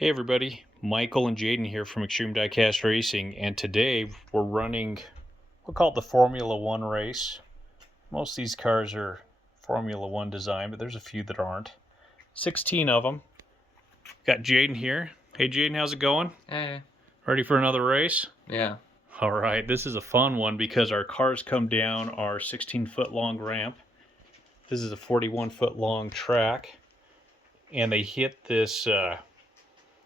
Hey everybody, Michael and Jaden here from Extreme Diecast Racing, and today we're running, we'll call it the Formula One race. Most of these cars are Formula One design, but there's a few that aren't. 16 of them. Got Jaden here. Hey Jaden, how's it going? Hey. Ready for another race? Yeah. Alright, this is a fun one because our cars come down our 16-foot long ramp. This is a 41-foot long track, and they hit this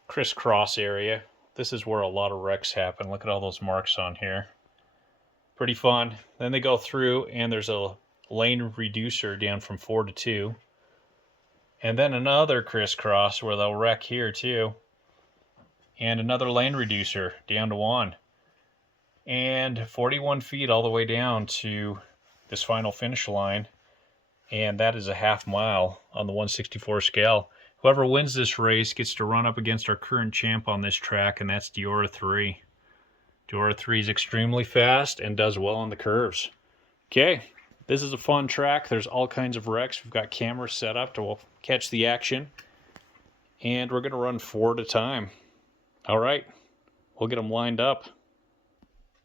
crisscross area. This is where a lot of wrecks happen. Look at all those marks on here. Pretty fun. Then they go through and there's a lane reducer down from 4 to 2. And then another crisscross where they'll wreck here too. And another lane reducer down to 1. And 41 feet all the way down to this final finish line. And that is a half mile on the 1/64 scale. Whoever wins this race gets to run up against our current champ on this track, and that's Diora 3. Diora 3 is extremely fast and does well on the curves. Okay, this is a fun track. There's all kinds of wrecks. We've got cameras set up to catch the action, and we're going to run 4 at a time. All right, we'll get them lined up.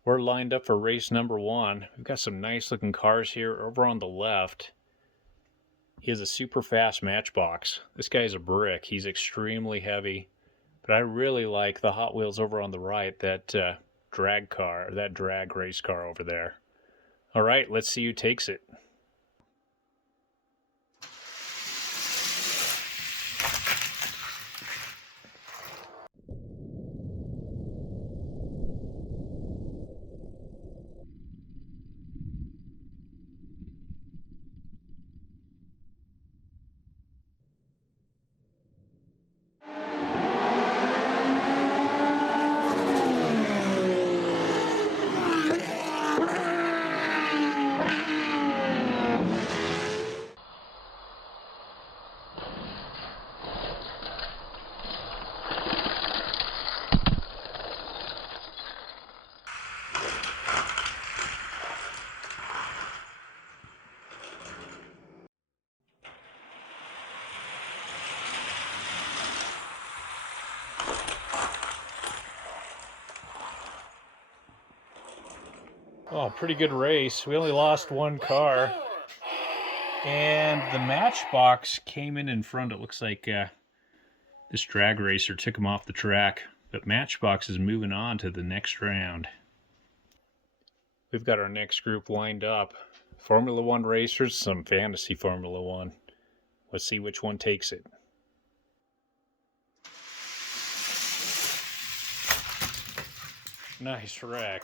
We're lined up for race number 1. We've got some nice looking cars here. Over on the left, he has a super fast Matchbox. This guy's a brick. He's extremely heavy. But I really like the Hot Wheels over on the right, that drag car, that drag race car over there. All right, let's see who takes it. Oh, pretty good race. We only lost one car. And the Matchbox came in front. It looks like this drag racer took him off the track. But Matchbox is moving on to the next round. We've got our next group lined up. Formula One racers, some fantasy Formula One. Let's see which one takes it. Nice wreck.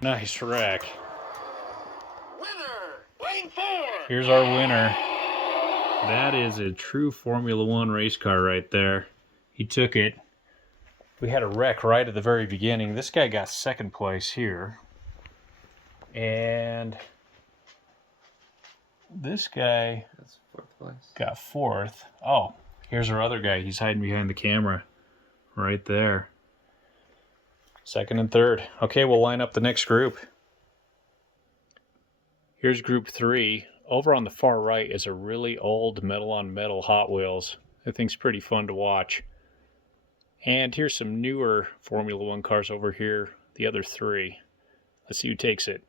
Nice wreck. Winner! Lane 4! Here's our winner. That is a true Formula One race car right there. He took it. We had a wreck right at the very beginning. This guy got second place here. And this guy That's fourth place. got fourth. Oh, here's our other guy. He's hiding behind the camera right there. Second and third. Okay, we'll line up the next group. Here's group 3. Over on the far right is a really old metal-on-metal Hot Wheels. That thing's pretty fun to watch. And here's some newer Formula One cars over here, the other 3. Let's see who takes it.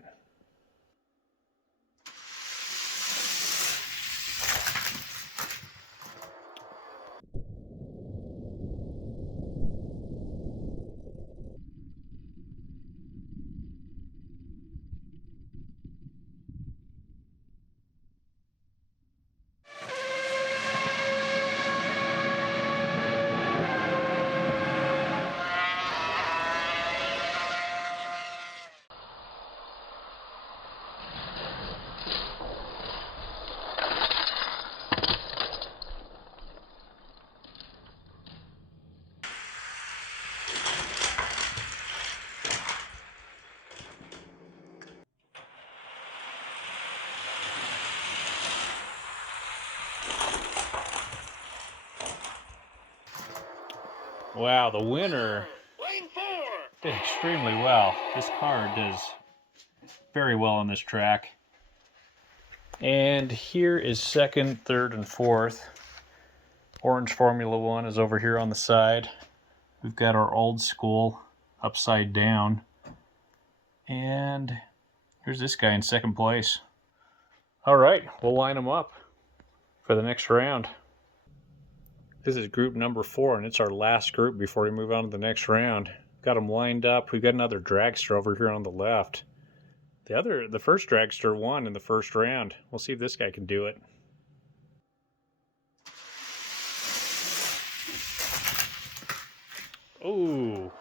Wow, the winner did extremely well. This car does very well on this track. And here is second, third, and fourth. Orange Formula One is over here on the side. We've got our old school upside down. And here's this guy in second place. All right, we'll line them up for the next round. This is group number 4, and it's our last group before we move on to the next round. Got them lined up. We've got another dragster over here on the left. The first dragster won in the first round. We'll see if this guy can do it. Ooh.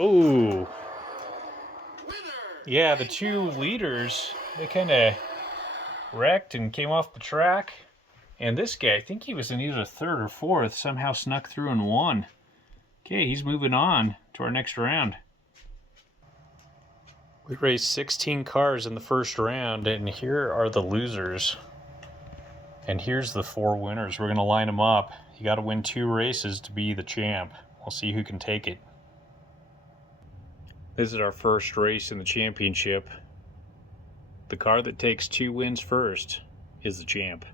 Ooh. Yeah, the two leaders, they kind of wrecked and came off the track. And this guy, I think he was in either third or fourth, somehow snuck through and won. Okay, he's moving on to our next round. We raced 16 cars in the first round, and here are the losers. And here's the 4 winners. We're going to line them up. You got to win 2 races to be the champ. We'll see who can take it. This is our first race in the championship. The car that takes 2 wins first is the champ.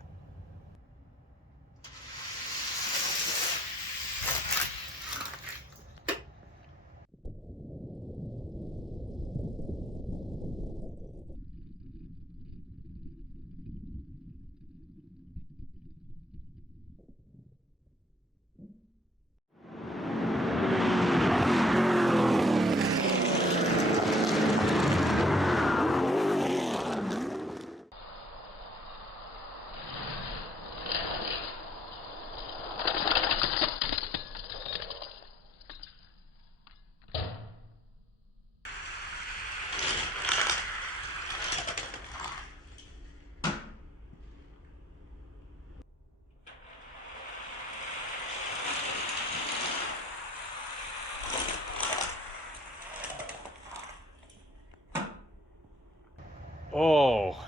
Oh,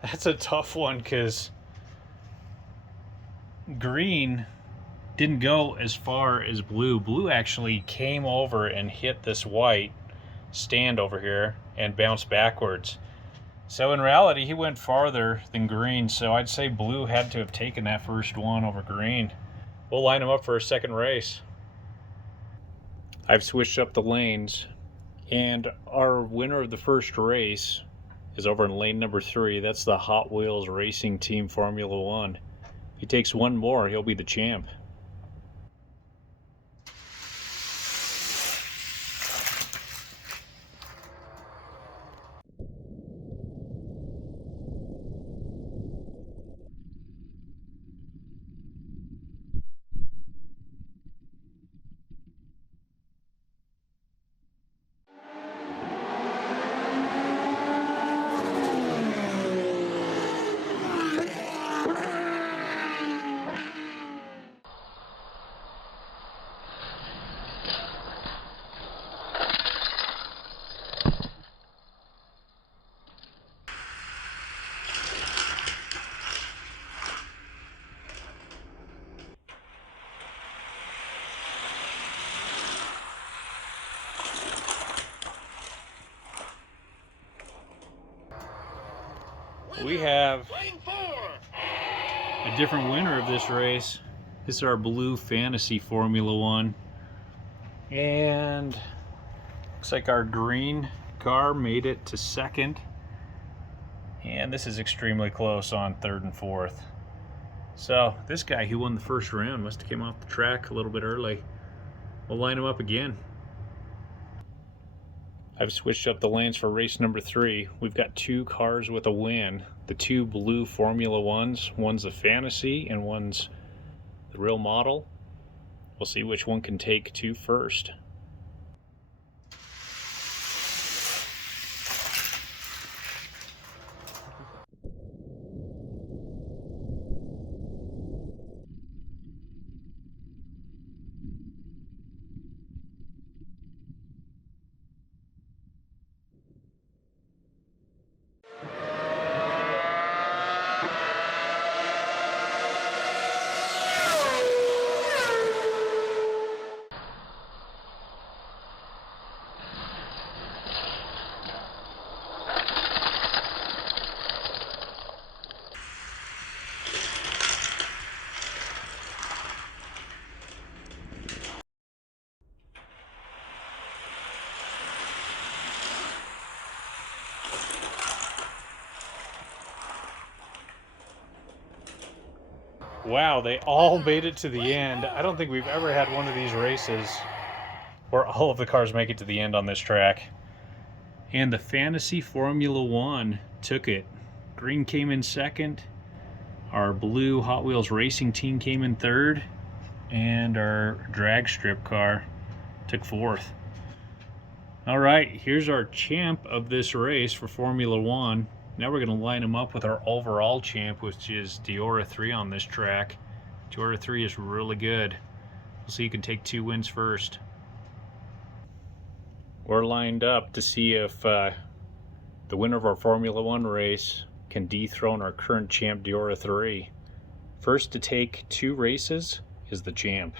that's a tough one because green didn't go as far as blue. Blue actually came over and hit this white stand over here and bounced backwards. So in reality, he went farther than green, so I'd say blue had to have taken that first one over green. We'll line him up for a second race. I've switched up the lanes, and our winner of the first race is over in lane number 3. That's the Hot Wheels Racing Team Formula One. If he takes one more, he'll be the champ. We have a different winner of this race. This is our Blue Fantasy Formula One. And looks like our green car made it to second. And this is extremely close on third and fourth. So this guy who won the first round must have came off the track a little bit early. We'll line him up again. I've switched up the lanes for race number 3. We've got 2 cars with a win. The 2 blue Formula Ones. One's the Fantasy and one's the real model. We'll see which one can take 2 first. Wow, they all made it to the end. I don't think we've ever had one of these races where all of the cars make it to the end on this track. And the Fantasy Formula One took it. Green came in second. Our blue Hot Wheels racing team came in third. And our drag strip car took fourth. All right, here's our champ of this race for Formula One. Now we're going to line him up with our overall champ, which is Diora 3 on this track. Diora 3 is really good. We'll see who can take 2 wins first. We're lined up to see if the winner of our Formula One race can dethrone our current champ, Diora 3. First to take 2 races is the champ.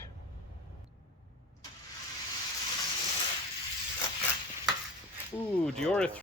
Ooh, Diora 3.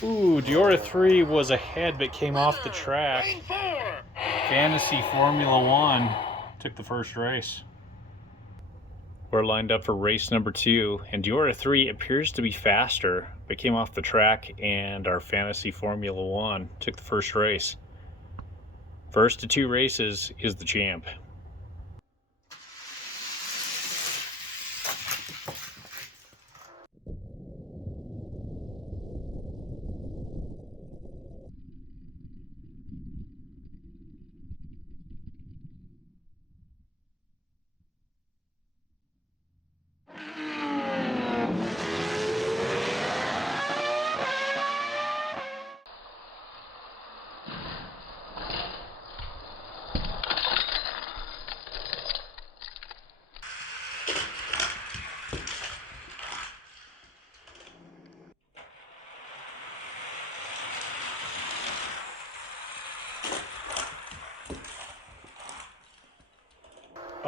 Ooh, Diora 3 was ahead but came off the track. Fantasy Formula One took the first race. We're lined up for race number 2, and Diora 3 appears to be faster but came off the track, and our Fantasy Formula One took the first race. First to 2 races is the champ.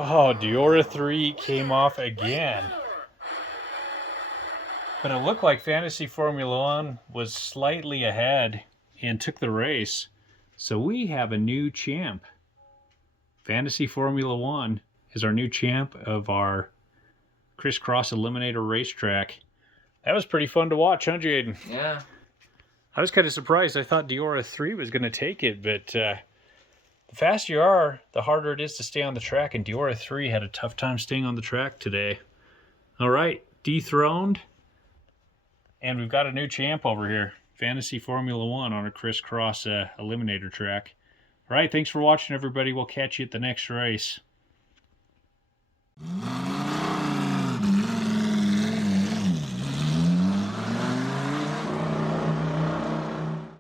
Oh, Diora 3 came off again. But it looked like Fantasy Formula One was slightly ahead and took the race. So we have a new champ. Fantasy Formula One is our new champ of our crisscross Eliminator racetrack. That was pretty fun to watch, huh, Jaden? Yeah. I was kind of surprised. I thought Diora 3 was going to take it, but the faster you are, the harder it is to stay on the track, and Diora 3 had a tough time staying on the track today. All right, dethroned, and we've got a new champ over here, Fantasy Formula One on a crisscross Eliminator track. All right, thanks for watching, everybody. We'll catch you at the next race.